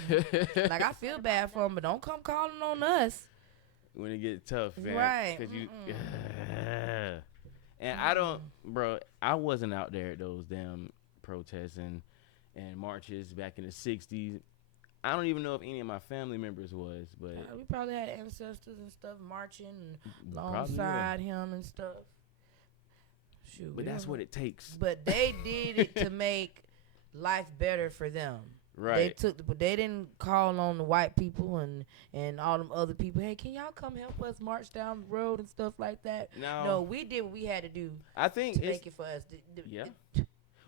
Like, I feel bad for them, but don't come calling on us. When it gets tough, man. Right. 'Cause you, and I don't, bro, I wasn't out there at those damn protests and marches back in the 60s. I don't even know if any of my family members was, but We probably had ancestors and stuff marching and Probably, alongside him and stuff. Shoot, but we that's don't what know. it takes. But they did it to make life better for them. Right. But they didn't call on the white people and all them other people. Hey, can y'all come help us march down the road and stuff like that? Now, No, we did what we had to do I think to it's, make it for us. yeah.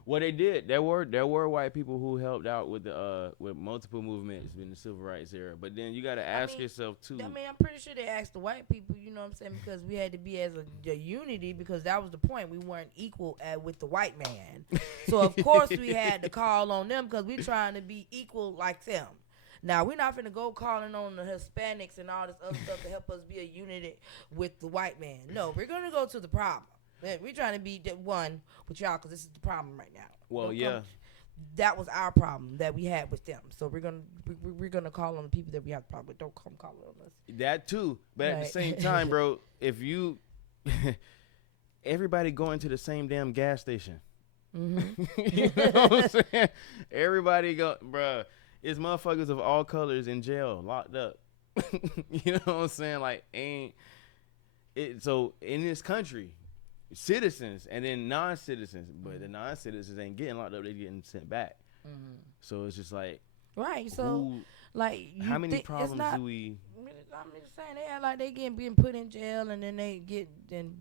What they did, there were white people who helped out with the with multiple movements in the civil rights era. But then you got to ask mean, yourself too. I mean, I'm pretty sure they asked the white people, you know what I'm saying, because we had to be as a unity, because that was the point. We weren't equal with the white man. So, of course, we had to call on them because we trying to be equal like them. Now, we're not finna go calling on the Hispanics and all this other stuff to help us be a unity with the white man. No, we're going to go to the problem. We're trying to be the one with y'all because this is the problem right now. Well, Don't yeah. come- That was our problem that we had with them. So we're gonna call on the people that we have the problem with. Don't come calling on us. That too. But at the Right. same time, bro, if you everybody going to the same damn gas station. Mm-hmm. You know what I'm saying? Everybody go, bruh. It's motherfuckers of all colors in jail, locked up. You know what I'm saying? Like, ain't it? So in this country, citizens and then non-citizens, but the non-citizens ain't getting locked up; they getting sent back. So it's just like, Right. So who, like, how many it's problems not, do we? I'm just saying they act like they being put in jail and then they get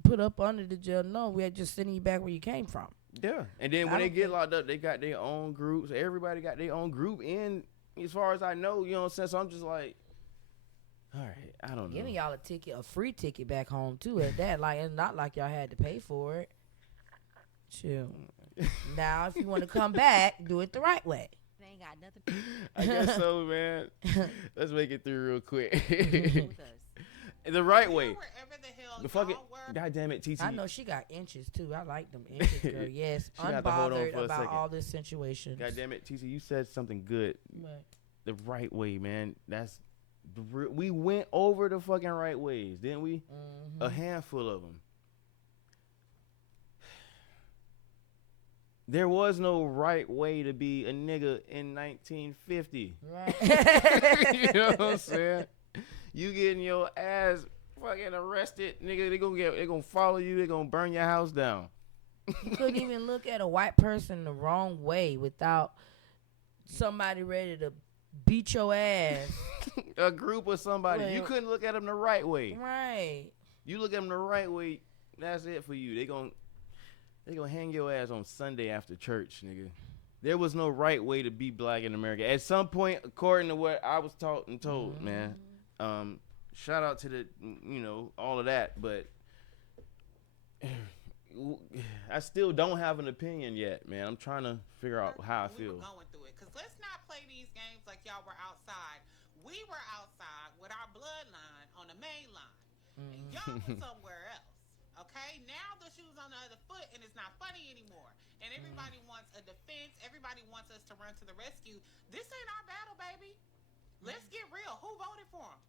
put up under the jail. No, we are just sending you back where you came from. Yeah, and then I when they don't get think- locked up, they got their own groups. Everybody got their own group. And as far as I know, you know what I'm saying. So I'm just like, all right, I don't know. Giving y'all a free ticket back home too. At that, like, it's not like y'all had to pay for it. Chill. Now, if you want to come back, do it the right way. They ain't got nothing I guess so, man. Let's make it through real quick. to do with us. The right You way. know wherever the hell The fucking, y'all were, God damn it, TT. I know she got inches too. I like them inches, girl. Yes, She got to hold on unbothered for a about second. all this situation. God damn it, TT. You said something good. The right way, man. That's we went over the fucking right ways, didn't we? Mm-hmm. A handful of them. There was no right way to be a nigga in 1950. Right. You know what I'm saying? You getting your ass fucking arrested, nigga. They gonna follow you. They gonna burn your house down. You couldn't even look at a white person the wrong way without somebody ready to beat your ass. A group of somebody. You Well- couldn't look at them the right way. Right. You look at them the right way, that's it for you. They gonna hang your ass on Sunday after church, nigga. There was no right way to be black in America. At some point, according to what I was taught and told, man. Shout out to the, all of that, but I still don't have an opinion yet, man. I'm trying to figure out how I feel. We were going through it, because let's not play these games like y'all were outside. We were outside with our bloodline on the main line, and y'all were somewhere else. Okay, now the shoe's on the other foot, and it's not funny anymore. And everybody wants a defense. Everybody wants us to run to the rescue. This ain't our battle, baby. Let's get real. Who voted for him?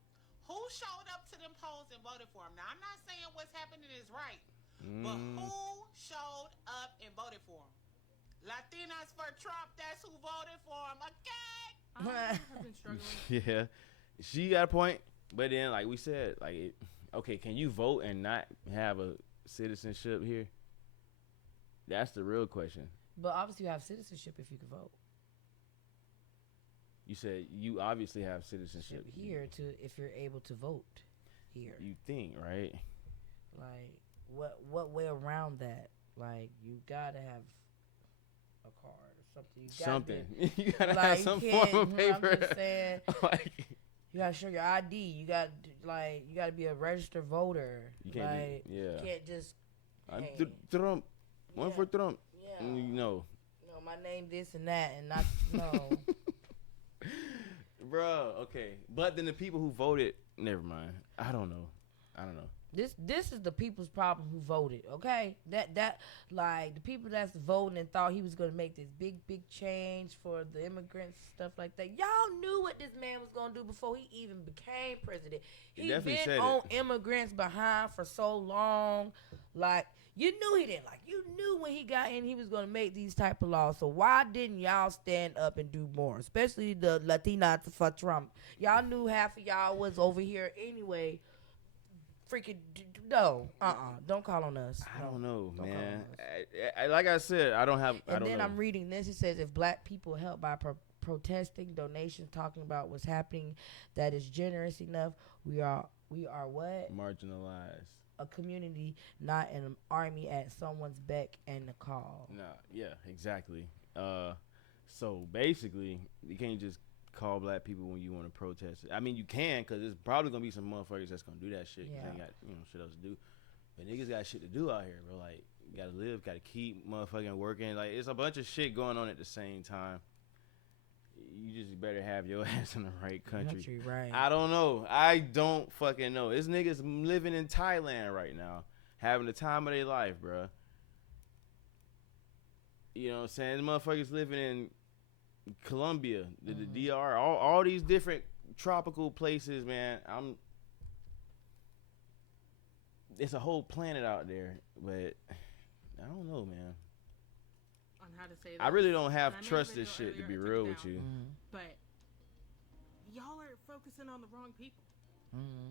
Who showed up to them polls and voted for him? Now, I'm not saying what's happening is right, but who showed up and voted for him? Latinas for Trump, that's who voted for him, okay? I've been struggling. Yeah, she got a point. But then, like we said, okay, can you vote and not have a citizenship here? That's the real question. But obviously you have citizenship if you can vote. You said you obviously have citizenship here if you're able to vote here. You think, right? Like, what way around that? Like, you gotta have a card or something. You gotta have some form of paper. I'm just saying, you gotta show your ID. You gotta be a registered voter. You can't you can't just. Trump, one for Trump. Yeah. No, my name this and that, and not no. Bro, okay, but then the people who voted, never mind. I don't know. This is the people's problem who voted. Okay, that like the people that's voting and thought he was gonna make this big change for the immigrants and stuff like that. Y'all knew what this man was gonna do before he even became president. He been on immigrants behind for so long. Like, you knew he didn't. Like, you knew when he got in he was gonna make these type of laws. So why didn't y'all stand up and do more? Especially the Latina for Trump. Y'all knew half of y'all was over here anyway. Freaking no, don't call on us. I don't know, man. Like I said, I don't know. I'm reading this. It says if black people help by protesting, donations, talking about what's happening, that is generous enough. We are what? Marginalized. A community, not an army at someone's beck and the call. Nah, yeah, exactly. So basically, you can't just call black people when you want to protest. I mean, you can, because there's probably gonna be some motherfuckers that's gonna do that shit because they ain't got shit else to do. But niggas got shit to do out here, bro. Like, you gotta live, gotta keep motherfucking working. Like, it's a bunch of shit going on at the same time. You just better have your ass in the right country. Right. I don't know. I don't fucking know. It's niggas living in Thailand right now, having the time of their life, bro. You know what I'm saying? The motherfuckers living in Colombia, the DR, all these different tropical places, man. It's a whole planet out there, but I don't know, man. On how to say that. I really don't have trust this shit, to be real with you. But y'all are focusing on the wrong people.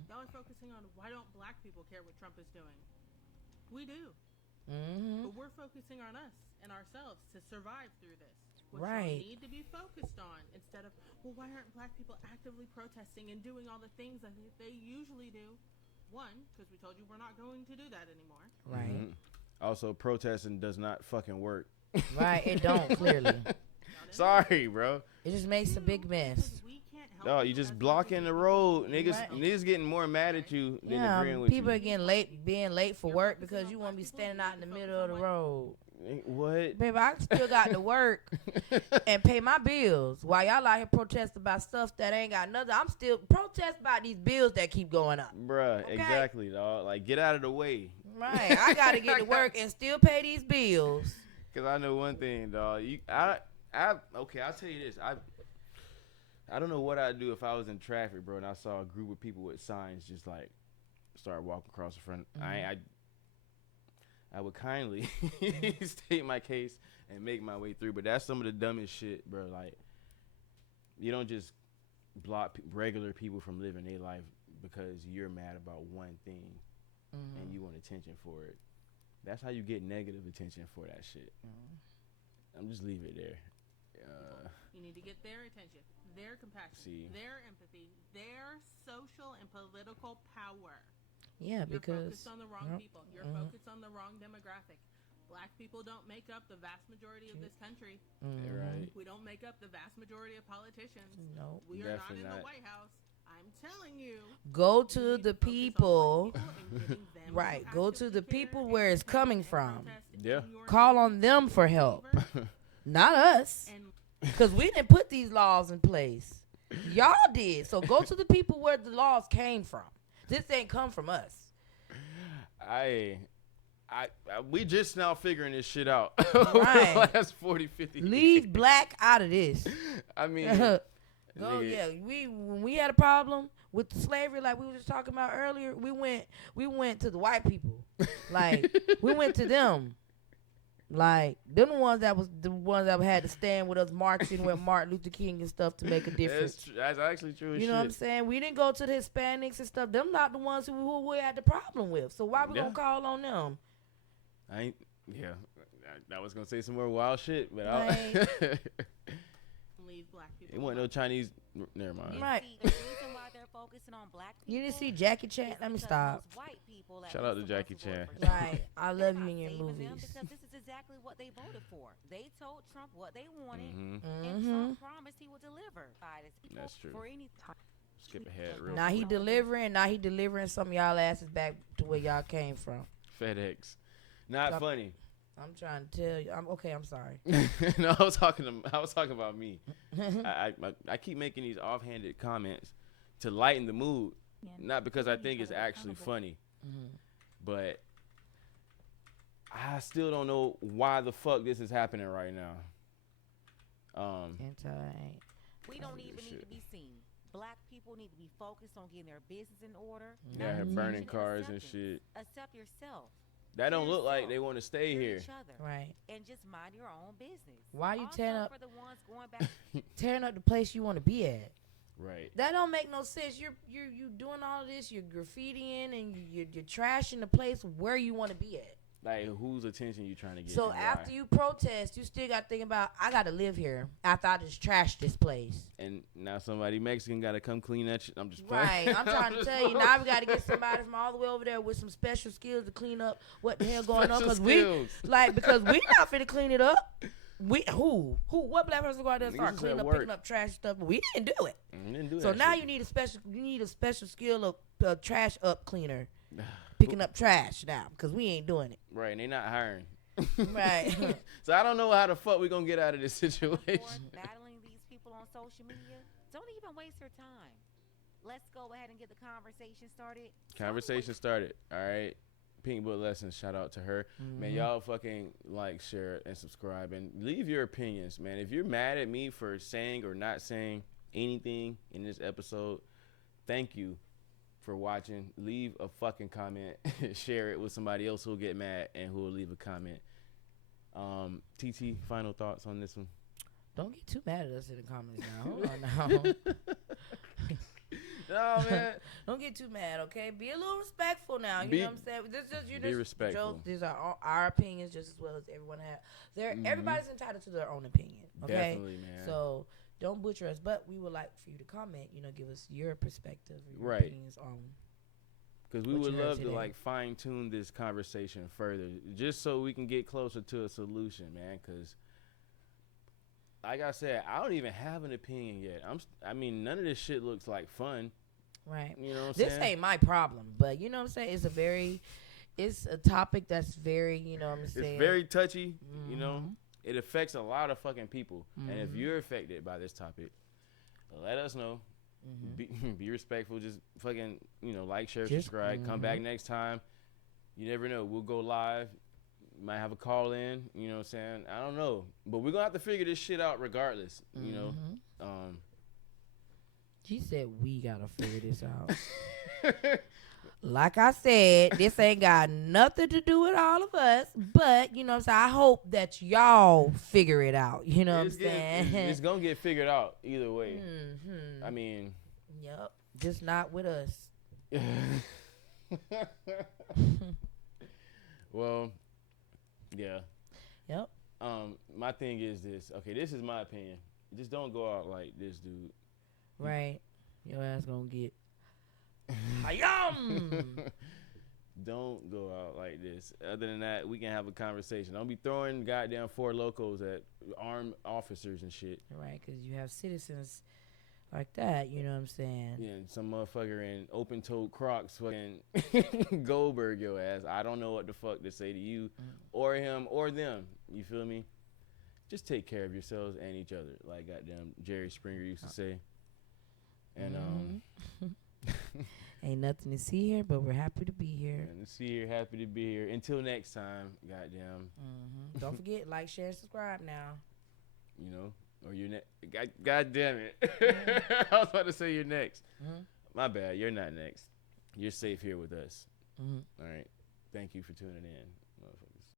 Y'all are focusing on why don't black people care what Trump is doing? We do. But we're focusing on us and ourselves to survive through this. What y'all need to be focused on, instead of, well, why aren't black people actively protesting and doing all the things that they usually do? One, because we told you we're not going to do that anymore. Right. Also, protesting does not fucking work. Right, it don't, clearly. Sorry, bro. It just makes a big mess. No, you just blocking the road. Niggas getting more mad at you than agreeing with you. People are being late for work because you want to be standing out in the middle of the road. What? Baby, I still got to work and pay my bills while y'all out here protesting about stuff that ain't got nothing. I'm still protesting about these bills that keep going up. Bruh, exactly, dog. Like, get out of the way. Right. I got to get to work and still pay these bills. Because I know one thing, dog. Okay, I'll tell you this. I don't know what I'd do if I was in traffic, bro, and I saw a group of people with signs just, like, start walking across the front. I would kindly state my case and make my way through, but that's some of the dumbest shit, bro. Like, you don't just block regular people from living their life because you're mad about one thing and you want attention for it. That's how you get negative attention for that shit. I'm just leave it there. You need to get their attention, their compassion, their empathy, their social and political power. Yeah, You're because focused on the wrong people. You're focused on the wrong demographic. Black people don't make up the vast majority of this country. Yeah, right. We don't make up the vast majority of politicians. No. We are Definitely not in not. the White House. I'm telling you. Go you to need the focus on people. white people and getting them Right. to Go to actively the care people and where it's campaign coming and from. protest Yeah. in your Call on name them in for your help. favor. Not us. And Because we didn't put these laws in place. Y'all did. So go to the people where the laws came from. This ain't come from us. We just now figuring this shit out. Right. Over the last 40, 50 years. Leave black out of this. I mean, Go, nigga, yeah. When we had a problem with the slavery, like we were just talking about earlier, we went to the white people. Like we went to them. Like them the ones that had to stand with us marching with Martin Luther King and stuff to make a difference. That's actually true as You know shit. what I'm saying? We didn't go to the Hispanics and stuff. Them not the ones who we had the problem with. So why we Yeah. gonna call on them? I was gonna say some more wild shit, but leave black people. it wasn't no Chinese. Never mind. Right. See, the reason why they're focusing on black people. You didn't see Jackie Chan? is Let me because stop. most white people at Shout out least to are Jackie supposed to vote Chan. for Trump. Right. I They're love you not in your saving them movies. because this is exactly what they voted for. They told Trump what they wanted, Mhm. and Trump promised he would deliver. That's true. For any Skip ahead real Now quick. he delivering some of y'all asses back to where y'all came from. FedEx. Not Stop. funny. I'm trying to tell you. I'm sorry. No, I was talking about me. I keep making these offhanded comments to lighten the mood, not because I think it's actually funny, but I still don't know why the fuck this is happening right now. We don't even need to be seen. Black people need to be focused on getting their business in order. Yeah, not burning attention, cars and acceptance. shit. Accept yourself. That don't look like yourself. they want to stay Hear here. each other. Right. And just mind your own business. Why you Also, tearing up for the ones going back tearing up the place you want to be at? Right. That don't make no sense. You're doing all of this. You're graffitiing and you're trashing the place where you want to be at. Like, whose attention you trying to get? So and after why? you protest, you still got to think about, I got to live here after I just trashed this place. And now somebody Mexican got to come clean that shit. I'm just playing. Right. I'm trying to tell you, now we got to get somebody from all the way over there with some special skills to clean up what the hell going on. Because we not finna clean it up. What black person go out there and Niggas start just cleaning at up, work. picking up trash stuff? But we didn't do it. We didn't do So that now shit. you need a special skill of trash up cleaner, picking up trash now, because we ain't doing it. Right, and they not hiring. Right. So I don't know how the fuck we gonna get out of this situation. battling these people on social media, don't even waste your time. Let's go ahead and get the conversation started. Conversation started. All right. Pink Book Lessons, shout out to her. Man, y'all fucking like, share, and subscribe, and leave your opinions, man. If you're mad at me for saying or not saying anything in this episode, thank you for watching. Leave a fucking comment. Share it with somebody else who'll get mad and who'll leave a comment. TT, final thoughts on this one? Don't get too mad at us in the comments now. Hold on now. No, man. Don't get too mad, okay? Be a little respectful now. You know what I'm saying? This just be respectful. Jokes. These are our opinions just as well as everyone has. Everybody's entitled to their own opinion, okay? Definitely, man. So don't butcher us, but we would like for you to comment. Give us your perspective, your Right. opinions on. Because we what would you heard love to today. like fine tune this conversation further, just so we can get closer to a solution, man. Because, like I said, I don't even have an opinion yet. None of this shit looks like fun. Right. You know what I'm This saying? ain't my problem, but you know what I'm saying? It's a topic that's very, you know what I'm saying? It's very touchy. You know, it affects a lot of fucking people. And if you're affected by this topic, let us know. Be respectful. Just fucking, like, share, subscribe. Come back next time. You never know. We'll go live. Might have a call in. You know what I'm saying? I don't know. But we're going to have to figure this shit out regardless. You know? She said we gotta figure this out. Like I said, this ain't got nothing to do with all of us, but you know what I'm saying? I hope that y'all figure it out. You know what I'm saying? It's going to get figured out either way. I mean. Yep. Just not with us. Well, yeah. Yep. My thing is this. Okay, this is my opinion. Just don't go out like this, dude. Right. Your ass gonna get hayam. Don't go out like this. Other than that, we can have a conversation. Don't be throwing goddamn four locos at armed officers and shit. Right, because you have citizens like that, you know what I'm saying? Yeah, and some motherfucker in open-toed Crocs fucking Goldberg your ass. I don't know what the fuck to say to you or him or them. You feel me? Just take care of yourselves and each other, like goddamn Jerry Springer used to say. And ain't nothing to see here, but we're happy to be here. and see here, happy to be here. Until next time, goddamn. Don't forget, like, share, and subscribe now. You know, or you're next. God damn it. I was about to say you're next. My bad. You're not next. You're safe here with us. All right. Thank you for tuning in.